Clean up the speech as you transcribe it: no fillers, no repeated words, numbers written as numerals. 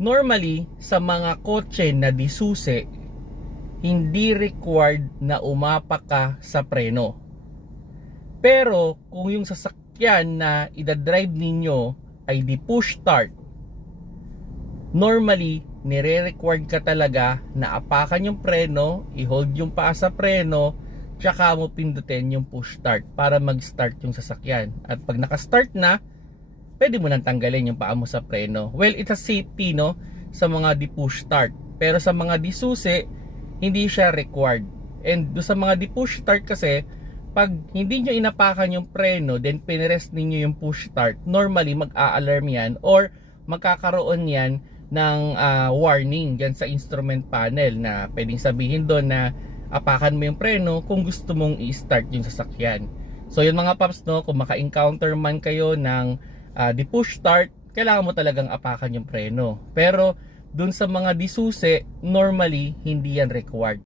Normally, sa mga kotse na disusi, hindi required na umapak ka sa preno. Pero kung yung sasakyan na idadrive ninyo ay di push start, normally nire-required ka talaga na apakan yung preno, i-hold yung paa sa preno, tsaka mo pindutin yung push start para mag-start yung sasakyan. At pag naka-start na, pwede mo nang tanggalin yung paa mo sa preno. Well, it's a safety, no, sa mga di-push start. Pero sa mga di-susi, hindi siya required. And do sa mga di-push start kasi, pag hindi nyo inapakan yung preno, then pinrest ninyo yung push start, normally mag-a-alarm yan or magkakaroon yan ng warning dyan sa instrument panel na pwedeng sabihin doon na apakan mo yung preno kung gusto mong i-start yung sasakyan. So yun mga paps, no, kung maka-encounter man kayo ng di push start, kailangan mo talagang apakan yung preno. Pero dun sa mga disusi, normally hindi yan required.